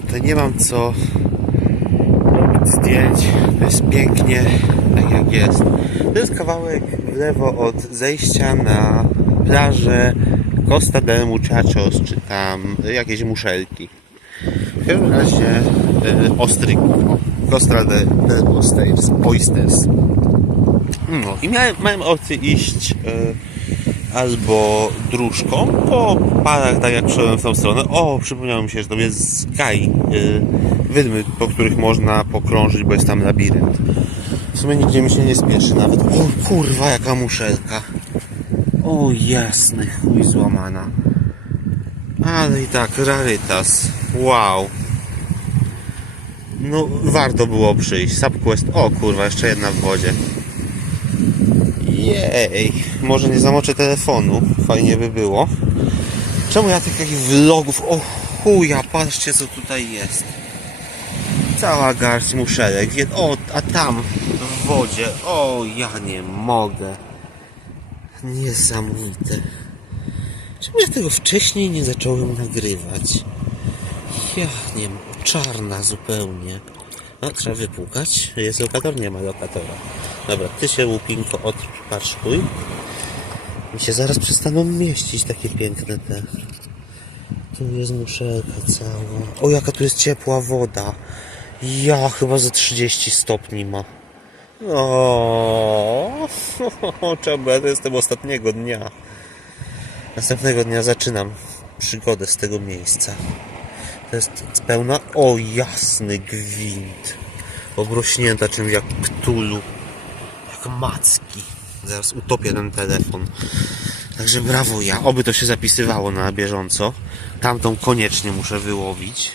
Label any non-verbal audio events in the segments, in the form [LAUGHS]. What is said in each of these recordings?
Tutaj nie mam co robić zdjęć. To jest pięknie, tak jak jest. To jest kawałek w lewo od zejścia na plażę Costa del Muchachos, czy tam jakieś muszelki. W każdym razie e, ostryg. O, Costa del, Oysters. Oysters. No i miałem, miałem opcję iść e, albo dróżką po parach, tak jak przyszedłem w tą stronę. O, przypomniało mi się, że to jest Sky, e, wydmy, po których można pokrążyć, bo jest tam labirynt. W sumie nigdzie mi się nie spieszy nawet. O kurwa, jaka muszelka. O jasny chuj złamana. Ale i tak, rarytas. Wow. No, warto było przyjść. Subquest. O kurwa, jeszcze jedna w wodzie. Jej, może nie zamoczę telefonu, fajnie by było. Czemu ja tych takich vlogów, o chuja, patrzcie co tutaj jest. Cała garść muszelek, o, a tam w wodzie, o ja nie mogę. Niesamowite. Czemu ja tego wcześniej nie zacząłem nagrywać? Ja nie czarna zupełnie. No, trzeba wypłukać. Jest lokator? Nie ma lokatora. Dobra, ty się łupinko odpaszkuj. Mi się zaraz przestaną mieścić takie piękne te. Tu jest muszelka cała. O, jaka tu jest ciepła woda. Ja chyba ze 30 stopni ma. O, [LAUGHS] czemu ja to jestem ostatniego dnia. Następnego dnia zaczynam przygodę z tego miejsca. To jest pełna. O, jasny gwint. Obrośnięta czymś jak ktulu. Jak macki. Zaraz utopię ten telefon. Także brawo ja. Oby to się zapisywało na bieżąco. Tamtą koniecznie muszę wyłowić.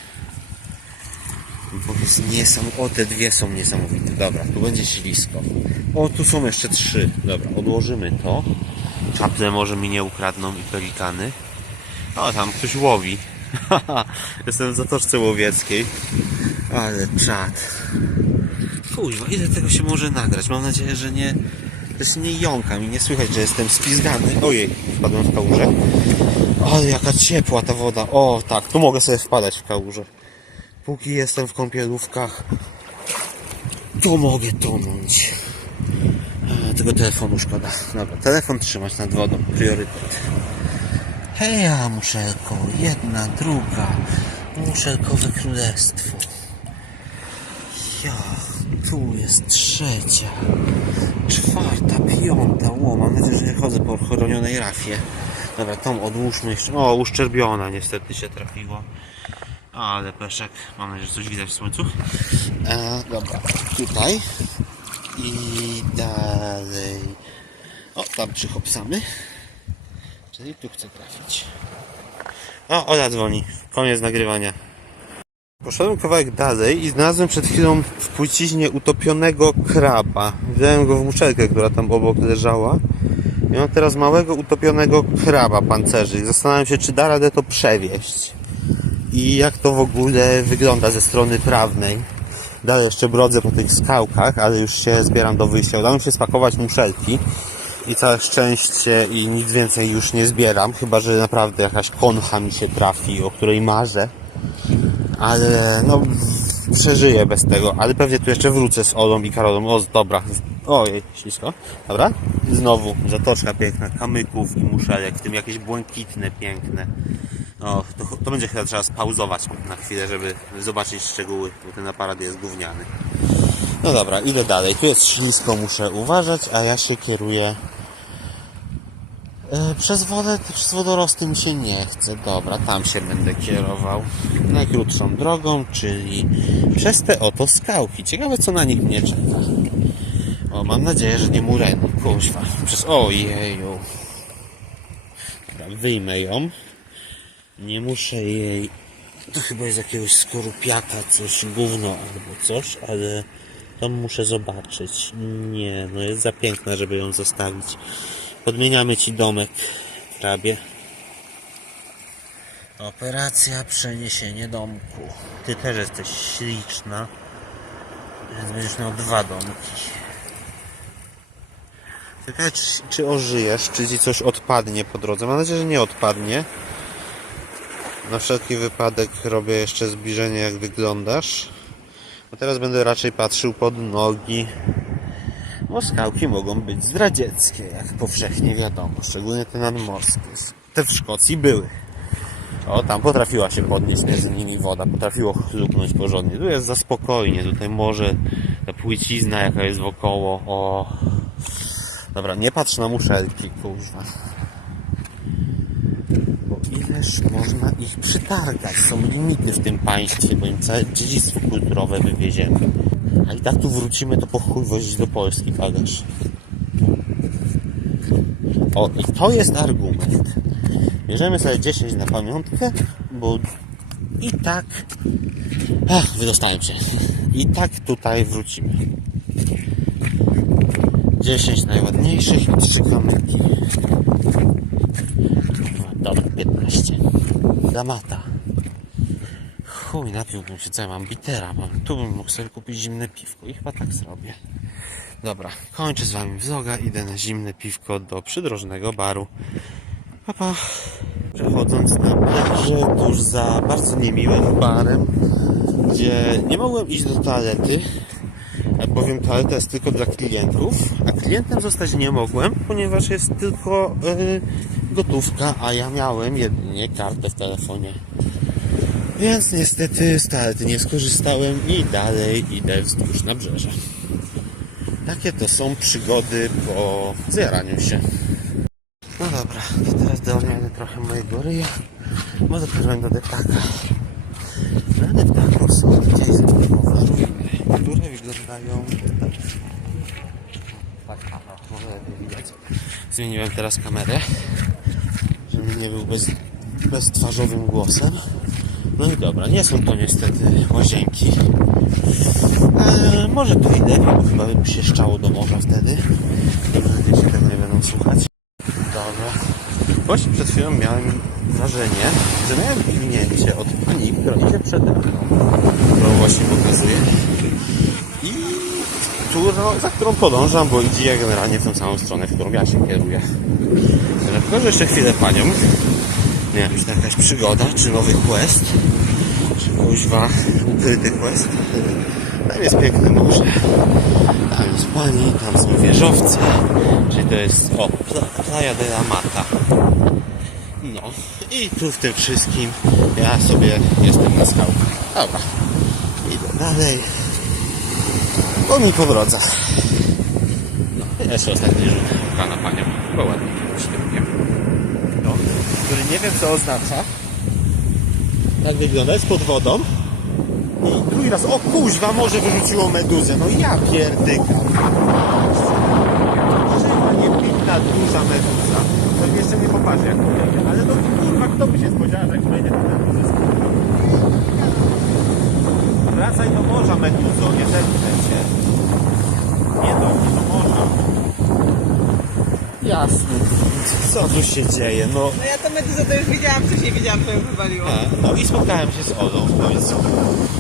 Bo jest niesamowite. O, te dwie są niesamowite. Dobra, tu będzie ślisko. O, tu są jeszcze trzy. Dobra, odłożymy to. Czaple może mi nie ukradną i pelikany. O, tam ktoś łowi. [LAUGHS] Jestem w zatoczce łowieckiej. Ale czad. Kuźwa, ile tego się może nagrać? Mam nadzieję, że nie... Jest nie jąkam i nie słychać, że jestem spizgany. Ojej, wpadłem w kałużę. Ale jaka ciepła ta woda. O, tak, tu mogę sobie wpadać w kałużę. Póki jestem w kąpielówkach, to mogę tonąć. Tego telefonu szkoda. Dobra, telefon trzymać nad wodą. Priorytet. Heja, muszelko. Jedna, druga. Muszelkowe królestwo. Ja, tu jest trzecia. Czwarta, piąta. Ło, mam nadzieję, że nie chodzę po chronionej rafie. Dobra, tą odłóżmy jeszcze. O, uszczerbiona niestety się trafiła. Ale peszek. Mam nadzieję, że coś widać w słońcu. E, dobra, tutaj. I dalej. O, tam przychopsamy. Czyli tu chcę trafić. O, Ola dzwoni. Koniec nagrywania. Poszedłem kawałek dalej i znalazłem przed chwilą w płciźnie utopionego kraba. Wziąłem go w muszelkę, która tam obok leżała. I mam teraz małego utopionego kraba pancerzy. I zastanawiam się, czy da radę to przewieźć. I jak to w ogóle wygląda ze strony prawnej. Dalej jeszcze brodzę po tych skałkach, ale już się zbieram do wyjścia. Udało mi się spakować muszelki i całe szczęście i nic więcej już nie zbieram, chyba że naprawdę jakaś koncha mi się trafi, o której marzę. Ale no przeżyję bez tego, ale pewnie tu jeszcze wrócę z Olą i Karolą. O, dobra. Ojej, ślisko. Dobra. Znowu zatoczka piękna, kamyków i muszelek, w tym jakieś błękitne, piękne. O, to, to będzie chyba trzeba spauzować na chwilę, żeby zobaczyć szczegóły, bo ten aparat jest gówniany. No dobra, idę dalej. Tu jest ślisko, muszę uważać, a ja się kieruję przez wodę, przez wodorosty mi się nie chce. Dobra, tam się będę kierował. Najkrótszą drogą, czyli przez te oto skałki. Ciekawe, co na nich mnie czeka. O, mam nadzieję, że nie mureny. Kuźwa. Przez... Ojeju. Dobra, wyjmę ją. Nie muszę jej... To chyba jest jakiegoś skorupiaka, coś, gówno albo coś, ale to muszę zobaczyć. Nie, no jest za piękna, żeby ją zostawić. Podmieniamy ci domek, krabie. Operacja przeniesienie domku. Ty też jesteś śliczna, więc będziesz miał dwa domki. Ciekawe, czy, czy ożyjesz, czy ci coś odpadnie po drodze. Mam nadzieję, że nie odpadnie. Na wszelki wypadek robię jeszcze zbliżenie, jak wyglądasz. A teraz będę raczej patrzył pod nogi. Bo skałki mogą być zdradzieckie, jak powszechnie wiadomo. Szczególnie te nadmorskie. Te w Szkocji były. O, tam potrafiła się podnieść między nimi woda, potrafiło chlupnąć porządnie. Tu jest za spokojnie, tutaj morze, ta płycizna jaka jest wokoło, o... Dobra, nie patrz na muszelki, kuźwa. Bo ileż można ich przytargać? Są limity w tym państwie, bo im całe dziedzictwo kulturowe wywieziemy. A i tak tu wrócimy, to po chuj wozić do Polski bagaż. O, i to jest argument. Bierzemy sobie 10 na pamiątkę, bo i tak... Ach, wydostałem się. I tak tutaj wrócimy. 10 najładniejszych i 3 kamyki. Dobra, 15. Damata. Chuj, napiłbym się, co ja mam bitera, mam. Tu bym mógł sobie kupić zimne piwko i chyba tak zrobię. Dobra, kończę z wami vloga, idę na zimne piwko do przydrożnego baru. Pa, pa. Przechodząc na plażę tuż za bardzo niemiłym barem, gdzie nie mogłem iść do toalety, bowiem toaleta jest tylko dla klientów, a klientem zostać nie mogłem, ponieważ jest tylko yy, gotówka, a ja miałem jedynie kartę w telefonie. Więc niestety z nie skorzystałem i dalej idę wzdłuż nabrzeża. Takie to są przygody po zjaraniu się. No dobra, to teraz dołniamy trochę mojego ryja, bo dopiero do deptaka. Na deptaku są gdzieś ruiny, które wyglądają tak, może widać. Zmieniłem teraz kamerę, żeby nie był bez, beztwarzowym głosem. No i dobra, nie są to niestety łazienki. Ale może to i lepiej, bo chyba by się do morza wtedy. Dobrze, dzieci tego nie będą słuchać. Dobra. Właśnie przed chwilą miałem wrażenie, że miałem pingnięcie od pani, która idzie przede mną. Którą właśnie pokazuję. I którą, za którą podążam, bo idzie generalnie w tą samą stronę, w którą ja się kieruję. Pokażę jeszcze chwilę panią. Nie wiem, czy to jakaś przygoda, czy nowy quest, czy kuźwa ukryty quest. Tam jest piękne morze. Tam jest pani, tam są wieżowce. Czyli to jest, o, Pla- Playa de la Mata. No i tu w tym wszystkim ja sobie jestem na skałkach. Dobra, idę dalej. Bo mi po drodze. No, jeszcze ostatni rzut oka na panią. Bo ładnie który nie wiem co oznacza. Tak wygląda, jest pod wodą. I drugi raz, o kuźwa, może wyrzuciło meduzę. No ja pierdykam. Żywa niepitna, duża meduza. To jeszcze nie popatrzę jak podejdzie. Ale no kurwa, kto by się spodziewał, że jak wejdzie to meduzę Wracaj do morza, meduzo, nie zepnę cię. Nie do mnie, do morza. Jasne. Co tu się dzieje? No, No ja to meduzę to już widziałam, wcześniej widziałam, to ją wywaliło. a, No i spotkałem się z Olą w końcu.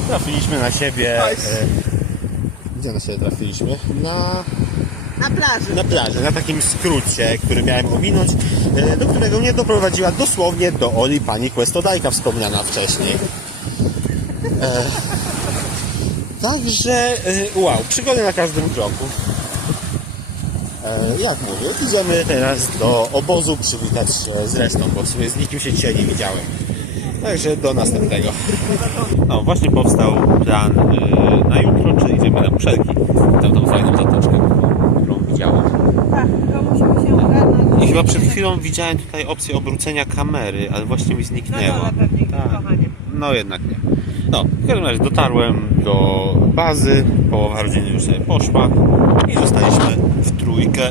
Trafiliśmy na siebie. Chodź. E, gdzie na siebie trafiliśmy? Na, Na plaży. na plaży, na takim skrócie, który miałem ominąć, e, do którego mnie doprowadziła dosłownie do Oli pani Questodajka wspomniana wcześniej. E, także, e, wow, przygody na każdym kroku. E, jak mówię, idziemy teraz do obozu przywitać się z resztą, bo w sumie z nikim się dzisiaj nie widziałem. Także do następnego. No, właśnie powstał plan y, na jutro, czyli idziemy na muszelki. Tam tą fajną zatoczkę, którą widziałem. Tak, to musimy się ogarnąć. I chyba przed chwilą widziałem tutaj opcję obrócenia kamery, ale właśnie mi No zniknęła. Tak. kochanie. No jednak nie. No, w każdym razie dotarłem do bazy, połowa rodziny już sobie poszła i zostaliśmy w trójkę.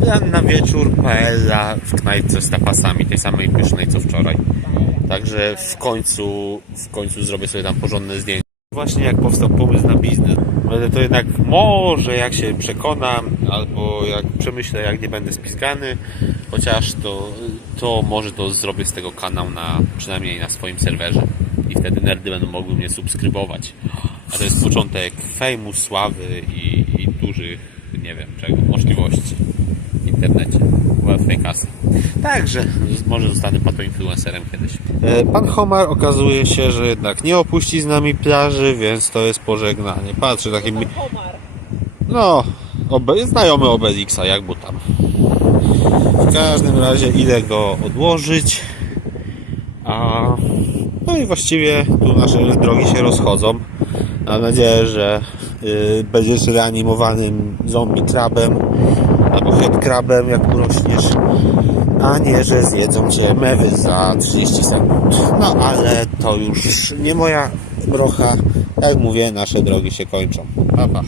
Plan na wieczór paella w knajpce z tapasami, tej samej pysznej co wczoraj. Także w końcu, w końcu zrobię sobie tam porządne zdjęcie. Właśnie jak powstał pomysł na biznes. Ale to jednak może jak się przekonam, albo jak przemyślę, jak nie będę spiskany, chociaż to, to może to zrobię z tego kanał na, przynajmniej na swoim serwerze. I wtedy nerdy będą mogły mnie subskrybować. A to jest początek fejmu, sławy i, i dużych, nie wiem czego, możliwości. Internecie. Łatwej kasy. Także może zostanę potem influencerem kiedyś. E, Pan Homar okazuje się, że jednak nie opuści z nami plaży, więc to jest pożegnanie. Patrzy takim... Homar. No, obe, znajomy Obelixa, jak mu tam. W każdym razie idę go odłożyć. A, no i właściwie tu nasze drogi się rozchodzą. Mam nadzieję, że y, będziesz reanimowanym zombie krabem albo head krabem, jak urośniesz, a nie, że zjedzą cię mewy za 30 sekund. No ale to już nie moja brocha. Jak mówię, nasze drogi się kończą. Pa, pa.